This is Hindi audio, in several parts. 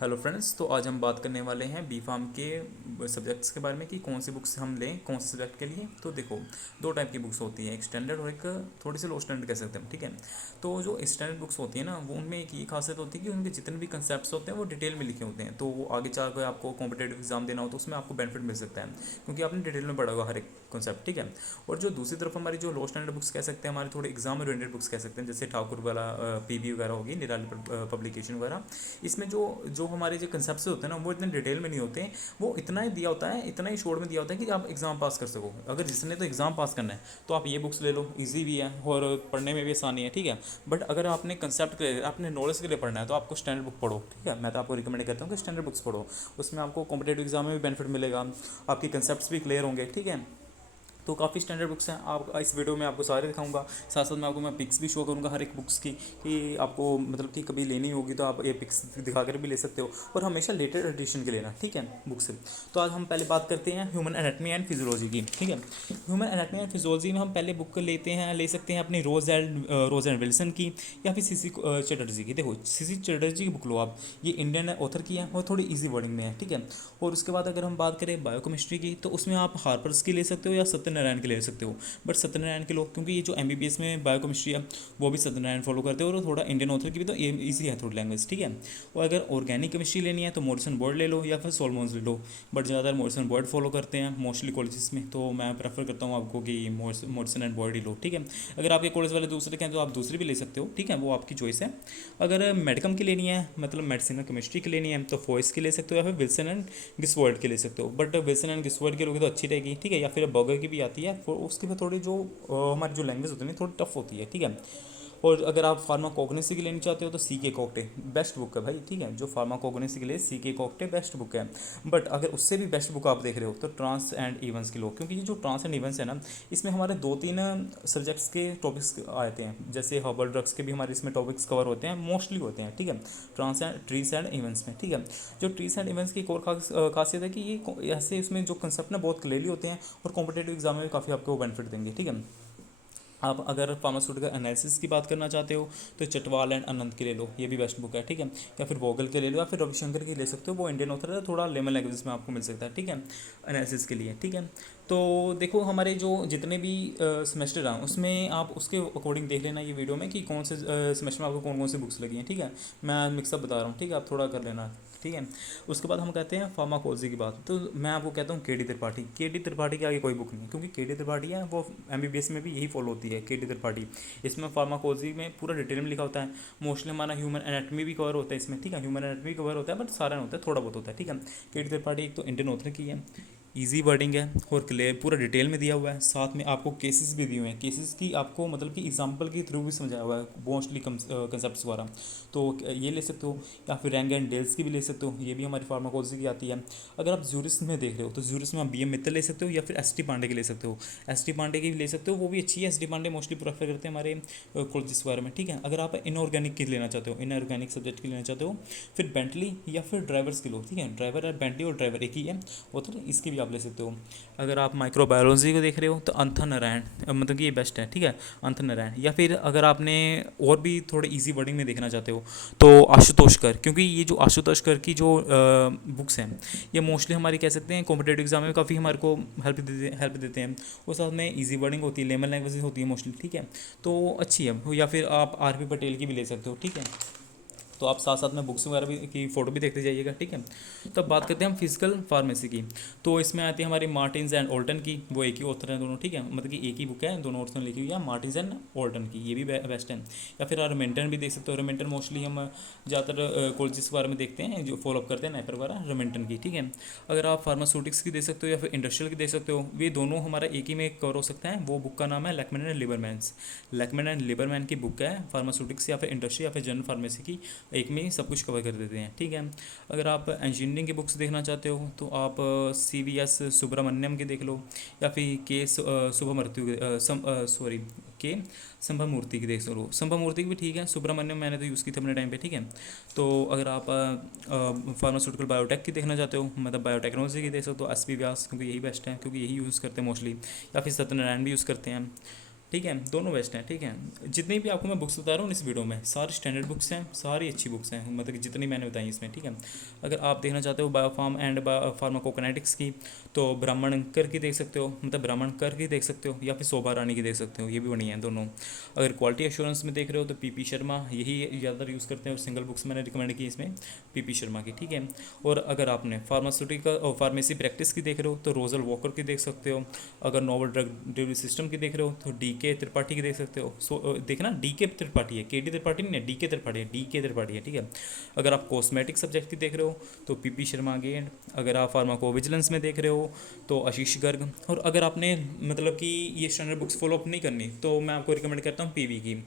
हेलो फ्रेंड्स, तो आज हम बात करने वाले हैं बी फार्म के सब्जेक्ट्स के बारे में कि कौन सी बुक्स हम लें कौन से सब्जेक्ट के लिए। तो देखो, दो टाइप की बुक्स होती हैं, एक स्टैंडर्ड और एक थोड़ी सी लो स्टैंडर्ड कह सकते हैं, ठीक है। तो जो स्टैंडर्ड बुक्स होती है ना, वो उनमें एक ये खासियत होती है कि उनके जितने भी कंसेप्ट्स होते हैं वो डिटेल में लिखे होते हैं, तो वो आगे चल कर आपको कॉम्पिटेटिव एग्जाम देना हो तो उसमें आपको बेनिफिट मिल सकता है, क्योंकि आपने डिटेल में पढ़ा होगा हर एक कॉन्सेप्ट, ठीक है। और जो दूसरी तरफ हमारी जो लो स्टैंडर्ड बुक्स कह सकते हैं, हमारे थोड़े एग्जाम ओरिएंटेड बुक्स कह सकते हैं, जैसे ठाकुर वाला पीबी वगैरह होगी, निराली पब्लिकेशन वगैरह। इसमें जो जो हमारे जो कंसेप्ट होते हैं ना, वो इतने डिटेल में नहीं होते हैं। वो इतना ही दिया होता है, इतना ही शॉर्ट में दिया होता है कि आप एग्ज़ाम पास कर सको। अगर जिसने तो एग्ज़ाम पास करना है तो आप ये बुक्स ले लो, इजी भी है और पढ़ने में भी आसानी है, ठीक है। बट अगर आपने कंसेप्ट के लिए, अपने नॉलेज के लिए पढ़ना है तो आपको स्टैंडर्ड बुक पढ़ो, ठीक है। मैं तो आपको रिकमेंड करता हूँ कि स्टैंडर्ड बुक्स पढ़ो। उसमें आपको कॉम्पिटेटिव एग्जाम में भी बेनिफिट मिलेगा, आपके कंसेप्ट्स भी क्लियर होंगे, ठीक है। तो काफ़ी स्टैंडर्ड बुक्स हैं, आप इस वीडियो में आपको सारे दिखाऊंगा। साथ साथ में आपको मैं पिक्स भी शो करूंगा हर एक बुक्स की, कि आपको मतलब कि कभी लेनी होगी तो आप ये पिक्स दिखा कर भी ले सकते हो, और हमेशा लेटेस्ट एडिशन के लेना, ठीक है, बुक से। तो आज हम पहले बात करते हैं ह्यूमन एनाटमी एंड फिजियोलॉजी की, ठीक है। ह्यूमन एनाटमी एंड फिजियोलॉजी में हम पहले बुक लेते हैं, ले सकते हैं अपनी रोज एंड विल्सन की, या फिर सीसी चटर्जी की। देखो, सीसी चटर्जी की बुक लो आप, ये इंडियन ऑथर की है और थोड़ी ईजी वर्डिंग में है, ठीक है। और उसके बाद अगर हम बात करें बायोकेमिस्ट्री की, तो उसमें आप हार्पर्स की ले सकते हो या सत्यनारायण की ले सकते हो। बट सत्यनारायण के लो, क्योंकि ये जो एमबीबीएस में बायोकेमिस्ट्री है वो भी सत्यनारायण फॉलो करते हो, और थोड़ा इंडियन ऑथर की भी तो ईजी है थोड़ी लैंग्वेज, ठीक है। और अगर ऑर्गेनिक केमिस्ट्री लेनी है तो मॉरिसन बोर्ड ले लो या फिर सोलमोन्स ले लो। बट ज़्यादातर मॉरिसन बोर्ड फॉलो करते हैं मोस्टली कॉलेजेस में, तो मैं प्रेफर करता हूँ आपको कि मॉरिसन एंड बोर्ड ही लो, ठीक है। अगर आपके कॉलेज वाले दूसरे के हैं तो आप दूसरी भी ले सकते हो, ठीक है, वो आपकी चॉइस है। अगर मेडिकम की लेनी है, मतलब मेडिसिन केमिस्ट्री की लेनी है, तो फॉइस की ले सकते हो या फिर विल्सन एंड गिसवर्ड के ले सकते हो। बट विल्सन एंड गिसवर्ड की लोगे तो अच्छी रहेगी, ठीक है। या फिर बर्गर की भी आती है, उसकी भी थोड़ी जो हमारी जो लैंग्वेज होती है थोड़ी टफ होती है, ठीक है। और अगर आप फार्माकोग्नेसी की लेनी चाहते हो तो सी के कोक्टे बेस्ट बुक है भाई, ठीक है। जो फार्माकोग्नेसी के लिए सी के कोक्टे बेस्ट बुक है। बट अगर उससे भी बेस्ट बुक आप देख रहे हो तो ट्रांस एंड इवेंट्स की लो, क्योंकि ये जो ट्रांस एंड इवेंट्स है ना, इसमें हमारे दो तीन सब्जेक्ट्स के टॉपिक्स आते हैं, जैसे हर्बल ड्रग्स के भी हमारे इसमें टॉपिक्स कवर होते हैं, मोस्टली होते हैं, ठीक है, trans and trees and events में, ठीक है। जो ट्रीज एंड इवेंट्स की एक और खासियत है कि ये ऐसे इसमें जो कंसेप्ट ना बहुत क्लियरली होते हैं, और कॉम्पिटेटिव एग्जाम में भी काफ़ी आपको बेनिफिट देंगे, ठीक है। आप अगर फार्मास्यूटिकल एनालिसिस की बात करना चाहते हो तो चटवाल एंड अनंत के ले लो, ये भी बेस्ट बुक है, ठीक है। या फिर वोगल के ले लो, या फिर रविशंकर की ले सकते हो, वो इंडियन ऑथर है, थोड़ा लेमन लैंग्वेज में आपको मिल सकता है, ठीक है, एनालिसिस के लिए, ठीक है। तो देखो, हमारे जो जितने भी सेमेस्टर हैं उसमें आप उसके अकॉर्डिंग देख लेना ये वीडियो में कि कौन से सेमेस्टर में आपको कौन कौन सी बुक्स लगी हैं, ठीक है। मैं मिक्सअप बता रहा हूँ, ठीक है, आप थोड़ा कर लेना, ठीक है। उसके बाद हम कहते हैं फार्माकोलॉजी की बात, तो मैं आपको कहता हूँ के डी त्रिपाठी के आगे कोई बुक नहीं है, क्योंकि के डी त्रिपाठी है वो एमबीबीएस में भी यही फॉलो होती है, के डी त्रिपाठी। इसमें फार्माकोलॉजी में पूरा डिटेल में लिखा होता है, मोस्टली हमारा ह्यूमन एनाटमी भी कवर होता है इसमें, ठीक है, ह्यूमन एनाटमी कवर होता है, बट सारा नहीं होता है, थोड़ा बहुत होता है, ठीक है। के डी त्रिपाठी एक तो इंडियन ऑथर की है, इजी वर्डिंग है और क्लियर पूरा डिटेल में दिया हुआ है, साथ में आपको केसेस भी दिए हुए हैं, केसेस की आपको मतलब कि एग्जांपल के थ्रू भी समझाया हुआ है मोस्टली कंसेप्ट द्वारा। तो ये ले सकते हो, या फिर रैंग एंड डेल्स की भी ले सकते हो, ये भी हमारी फार्माकोलॉजी की आती है। अगर आप ज्यूरिस में देख रहे हो तो ज्यूरिस में आप बी एम मित्तल ले सकते हो, या फिर एस टी पांडे की ले सकते हो, एस टी पांडे की भी ले सकते हो, वो भी अच्छी है। S T Pandey mostly prefer करते हैं हमारे कॉलेजेस वगैरह में, ठीक है। अगर आप इनऑर्गेनिक की लेना चाहते हो, इनऑर्गेनिक सब्जेक्ट की लेना चाहते हो, फिर बेंटली या फिर ड्राइवर्स की लो, ठीक है। ड्राइवर है बेंटली, और ड्राइवर एक ही है, वो तो इसकी भी आप ले सकते हो। अगर आप माइक्रोबायोलॉजी को देख रहे हो तो अंथा नारायण, मतलब कि ये बेस्ट है, ठीक है, अंथा नारायण। या फिर अगर आपने और भी थोड़े इजी वर्डिंग में देखना चाहते हो तो आशुतोष कर, क्योंकि ये जो आशुतोष कर की जो बुक्स हैं ये मोस्टली हमारी कह सकते हैं कॉम्पिटेटिव एग्जाम में काफ़ी हमारे को हेल्प देते हैं, और साथ में इजी वर्डिंग होती है, लेमन लैंग्वेज होती है मोस्टली, ठीक है। तो अच्छी है। या फिर आप आर पी पटेल की भी ले सकते हो, ठीक है। तो आप साथ साथ में बुक्स वगैरह भी की फ़ोटो भी देखते जाइएगा, ठीक है। तो अब बात करते हैं हम फिजिकल फार्मेसी की। तो इसमें आती है हमारी मार्टिन्स एंड ओल्टन की, वो एक ही ऑथर हैं दोनों, ठीक है, मतलब कि एक ही बुक है, दोनों ऑथर ने लिखी हुई है, मार्टिन्स एंड ओल्टन की, ये भी बेस्ट है। या फिर रेमिंटन भी देख सकते हो, रेमिंटन मोस्टली हम ज़्यादातर कॉलेजेस के बारे में देखते हैं जो फॉलोअप करते हैं नेपर वगैरह, रेमिंटन की, ठीक है। अगर आप फार्मास्यूटिक्स की दे सकते हो या फिर इंडस्ट्रियल की दे सकते हो, ये दोनों हमारा एक ही में कवर हो सकता है। वो बुक का नाम है लैकमैन एंड लिबरमैन्स, लैकमैन एंड लिबरमैन की बुक है, फार्मास्यूटिक्स या फिर इंडस्ट्री या फिर जनरल फार्मेसी की, एक में ही सब कुछ कवर कर देते हैं, ठीक है। अगर आप इंजीनियरिंग की बुक्स देखना चाहते हो तो आप सी वी एस सुब्रमण्यम के देख लो, या फिर के शुभमूर्ति सॉरी के संभमूर्ति की देख लो। संभमूर्ति की भी ठीक है, सुब्रमण्यम मैंने तो यूज़ की थी अपने टाइम पे, ठीक है। तो अगर आप फार्मास्यूटिकल बायोटेक की देखना चाहते हो, मतलब बायोटेक्नोलॉजी की देख सकते हो, एस पी व्यास, क्योंकि यही बेस्ट है, क्योंकि यही यूज़ करते हैं मोस्टली। या फिर सत्यनारायण भी यूज़ करते हैं। ठीक है, दोनों बेस्ट हैं। ठीक है, जितनी भी आपको मैं बुक्स बता रहा हूँ इस वीडियो में सारी स्टैंडर्ड बुक्स हैं, सारी अच्छी बुक्स हैं, मतलब कि जितनी मैंने बताई इसमें। ठीक है, अगर आप देखना चाहते हो बायोफार्म एंड फार्माकोकाइनेटिक्स की, तो ब्राह्मणकर की देख सकते हो, मतलब ब्राह्मणकर की देख सकते हो, या फिर शोभा रानी की देख सकते हो, ये भी बढ़िया हैं दोनों। अगर क्वालिटी एश्योरेंस में देख रहे हो तो पीपी शर्मा यही ज़्यादातर यूज़ करते हैं, और सिंगल बुक्स मैंने रिकमेंड की इसमें पीपी शर्मा की। ठीक है, और अगर आपने फार्मास्यूटिकल और फार्मेसी प्रैक्टिस की देख रहे हो तो रोजल वॉकर की देख सकते हो। अगर नोवल ड्रग डिलीवरी सिस्टम की देख रहे हो तो डी के त्रिपाठी की देख सकते हो। देखना डी के त्रिपाठी है, के डी त्रिपाठी नहीं है, डी के त्रिपाठी है, डी के त्रिपाठी है। ठीक है, अगर आप कॉस्मेटिक सब्जेक्ट की देख रहे हो तो पीपी शर्मा अगेन। अगर आप फार्माको विजिलेंस में देख रहे हो तो आशीष गर्ग। और अगर आपने मतलब कि ये स्टैंडर्ड बुक्स फॉलो अप नहीं करनी तो मैं आपको रिकमेंड करता हूँ पीवी की।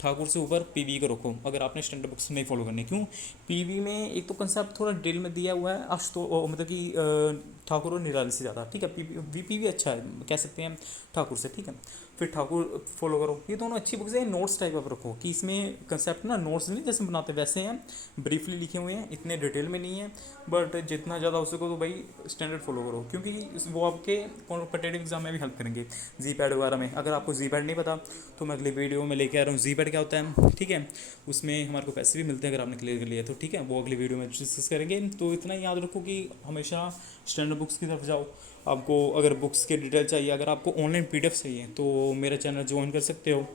ठाकुर से ऊपर पीवी को रखो अगर आपने स्टैंडर्ड बुक्स नहीं फॉलो करनी। क्यों? पीवी में एक तो कंसेप्ट थोड़ा डिटेल में दिया हुआ है, मतलब कि ठाकुर और निराली से ज़्यादा। ठीक है, वीपी भी अच्छा है कह सकते हैं ठाकुर से। ठीक है, फिर ठाकुर फॉलो करो, ये दोनों अच्छी बुक्स हैं। नोट्स टाइप आप रखो कि इसमें कंसेप्ट ना नोट्स नहीं जैसे बनाते वैसे हैं, ब्रीफली लिखे हुए हैं, इतने डिटेल में नहीं है, बट जितना ज़्यादा हो सको तो भाई स्टैंडर्ड फॉलो करो, क्योंकि वो आपके कॉम्पिटेटिव एग्जाम में भी हेल्प करेंगे। जी पैड वगैरह में अगर आपको जी पैड नहीं पता तो मैं अगली वीडियो में लेके आ रहा हूँ जी पैड क्या होता है। ठीक है, उसमें हमारे को पैसे भी मिलते हैं अगर आपने क्लियर कर लिया तो। ठीक है, वो अगली वीडियो में डिस्कस करेंगे। तो इतना ही याद रखो कि हमेशा स्टैंडर्ड बुक्स की तरफ जाओ। आपको अगर बुक्स के डिटेल चाहिए, अगर आपको ऑनलाइन पीडीएफ चाहिए तो मेरा चैनल ज्वाइन कर सकते हो।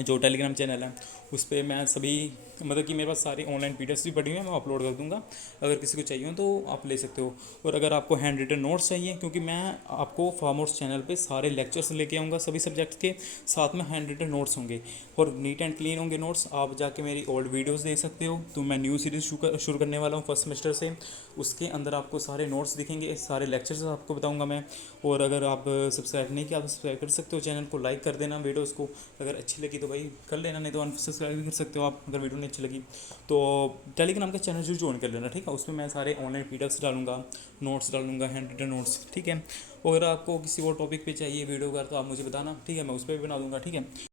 जो टेलीग्राम चैनल है उस पर मैं सभी मतलब कि मेरे पास सारी ऑनलाइन पीडीएफ्स भी पड़ी हुई हैं, मैं अपलोड कर दूंगा। अगर किसी को चाहिए हो तो आप ले सकते हो। और अगर आपको हैंड रिटन नोट्स चाहिए, क्योंकि मैं आपको फार्मर्स चैनल पे सारे लेक्चर्स लेके आऊँगा सभी सब्जेक्ट्स के, साथ में हैंड रिटन नोट्स होंगे और नीट एंड क्लीन होंगे नोट्स। आप जाके मेरी ओल्ड वीडियोज़ देख सकते हो। तो मैं न्यू सीरीज़ शुरू करने वाला हूँ फर्स्ट सेमेस्टर से, उसके अंदर आपको सारे नोट्स दिखेंगे, सारे लेक्चर्स आपको बताऊँगा मैं। और अगर आप सब्सक्राइब नहीं किया तो सब्सक्राइब कर सकते हो, चैनल को लाइक कर देना, वीडियोज़ को अगर अच्छी लगी तो भाई कर लेना, नहीं तो अनसब्सक्राइब भी कर सकते हो आप अगर वीडियो नहीं अच्छी लगी तो। टेलीग्राम का चैनल जरूर ज्वाइन कर लेना। ठीक है, उसमें मैं सारे ऑनलाइन पीडीएफ्स डालूंगा, नोट्स डालूंगा, हैंड रिटन नोट्स। ठीक है, अगर आपको किसी और टॉपिक पे चाहिए वीडियो का तो आप मुझे बताना। ठीक है, मैं उस पर भी बना दूंगा। ठीक है।